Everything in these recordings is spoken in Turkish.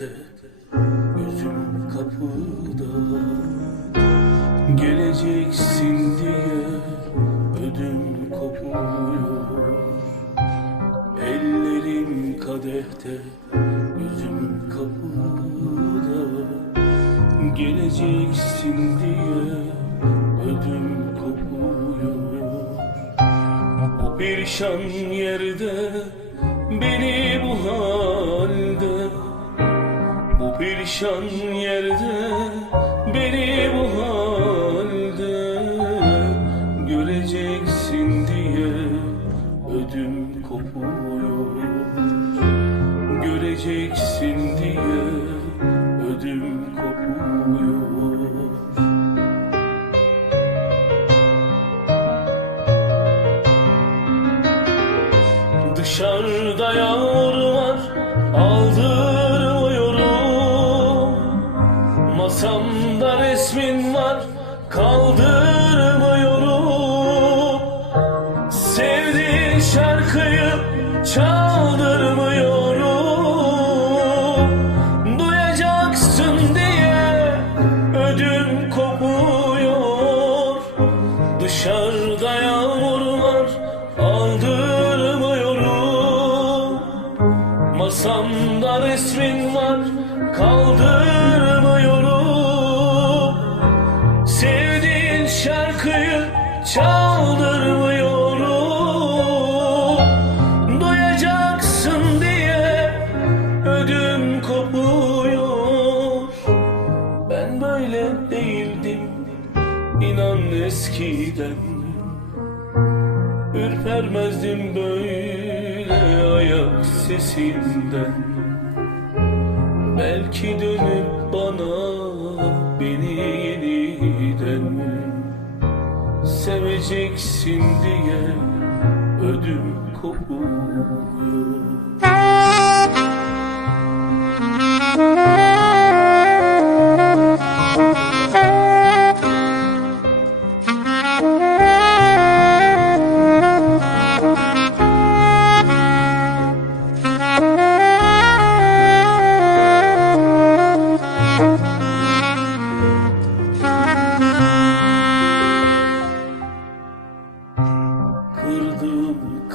dertte Gözüm kapıda. Geleceksin diye ödüm kopuyor. Ellerim kadehte Gözüm kapıda. Geleceksin diye ödüm kopuyor. O perişan yerde Beni bu halde perişan yerde Beni bu halde Göreceksin diye Ödüm kopuyor. Göreceksin diye Ödüm kopuyor. Dışarıda yağmur resmin var kaldırmıyorum. Sevdiğin şarkıyı çaldırmıyorum. Duyacaksın diye ödüm kopuyor. Dışarıda yağmur var aldırmıyorum. Masamda resmin var kaldırmıyorum çaldırmıyorum. Duyacaksın diye ödüm kopuyor. Ben böyle değildim inan eskiden. Ürpermezdim böyle ayak sesinden. Belki dönüp bana beni yeniden Seveceksin diye ödüm kopuyor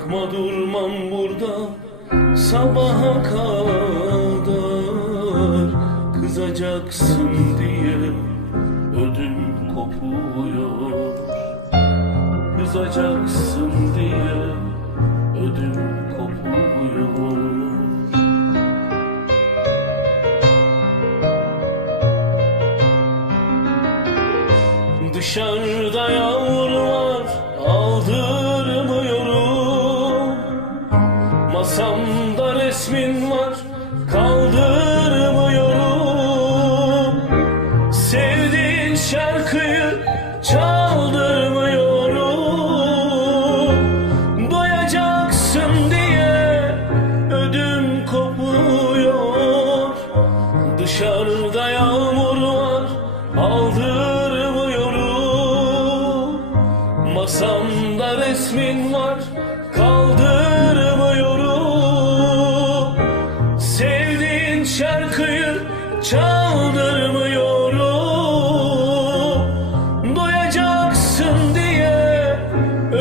Korkma durmam burada sabaha kadar. Kızacaksın diye ödüm kopuyor. Kızacaksın diye ödüm kopuyor. Dışarıda Masamda resmin var kaldırmıyorum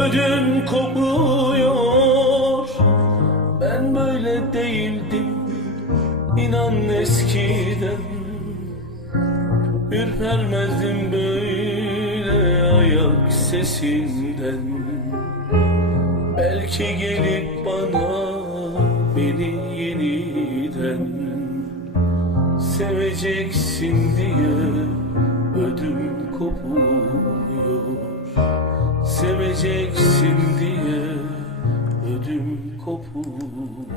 ödüm kopuyor. Ben böyle değildim. İnan eskiden. Ürpermezdim böyle ayak sesinden. Belki gelip bana beni yeniden Seveceksin diye ödüm kopuyor Seveceksin diye ödüm kopuyor